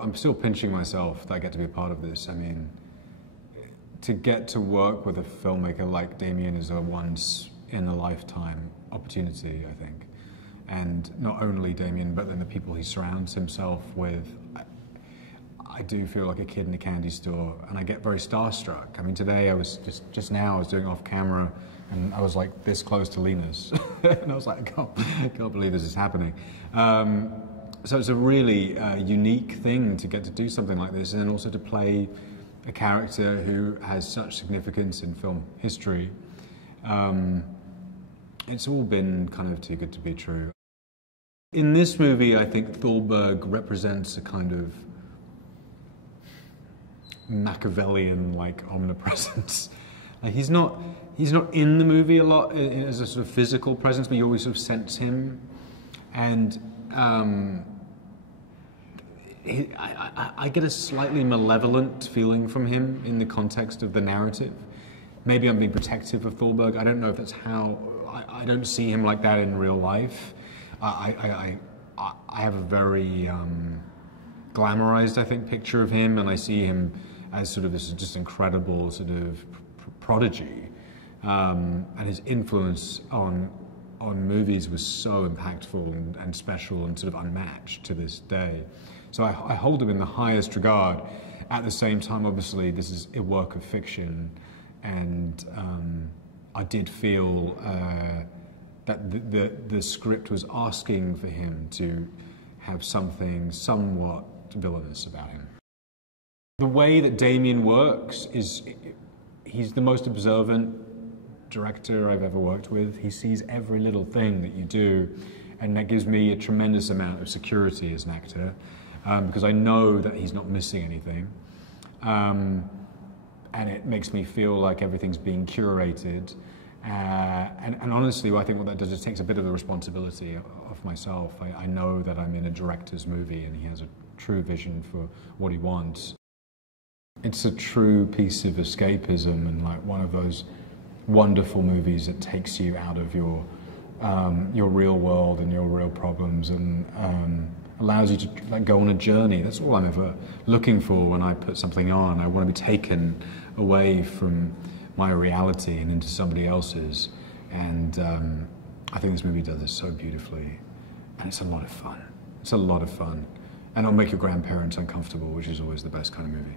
I'm still pinching myself that I get to be a part of this. I mean, to get to work with a filmmaker like Damien is a once-in-a-lifetime opportunity, I think. And not only Damien, but then the people he surrounds himself with. I do feel like a kid in a candy store, and I get very starstruck. I mean, today I was just now I was doing off camera, and I was like this close to Lena's, and I was like, I can't believe this is happening. So it's a really unique thing to get to do something like this, and then also to play a character who has such significance in film history. It's all been kind of too good to be true. In this movie, I think Thalberg represents a kind of Machiavellian-like omnipresence. Like he's not in the movie a lot as a sort of physical presence, but you always sort of sense him. And I get a slightly malevolent feeling from him in the context of the narrative. Maybe I'm being protective of Thalberg. I don't know if that's how. I don't see him like that in real life. I have a very glamorized, I think, picture of him, and I see him as sort of this just incredible sort of prodigy, and his influence on movies was so impactful and special and sort of unmatched to this day. So I hold him in the highest regard. At the same time, obviously, this is a work of fiction, and I did feel that the script was asking for him to have something somewhat villainous about him. The way that Damien works is, he's the most observant director I've ever worked with. He sees every little thing that you do, and that gives me a tremendous amount of security as an actor, because I know that he's not missing anything. And it makes me feel like everything's being curated. And honestly, I think what that does is takes a bit of the responsibility of myself. I know that I'm in a director's movie, and he has a true vision for what he wants. It's a true piece of escapism, and like one of those wonderful movies that takes you out of your real world and your real problems, and allows you to like go on a journey. That's all I'm ever looking for when I put something on. I want to be taken away from my reality and into somebody else's. And I think this movie does this so beautifully, and it's a lot of fun. It's a lot of fun, and it'll make your grandparents uncomfortable, which is always the best kind of movie.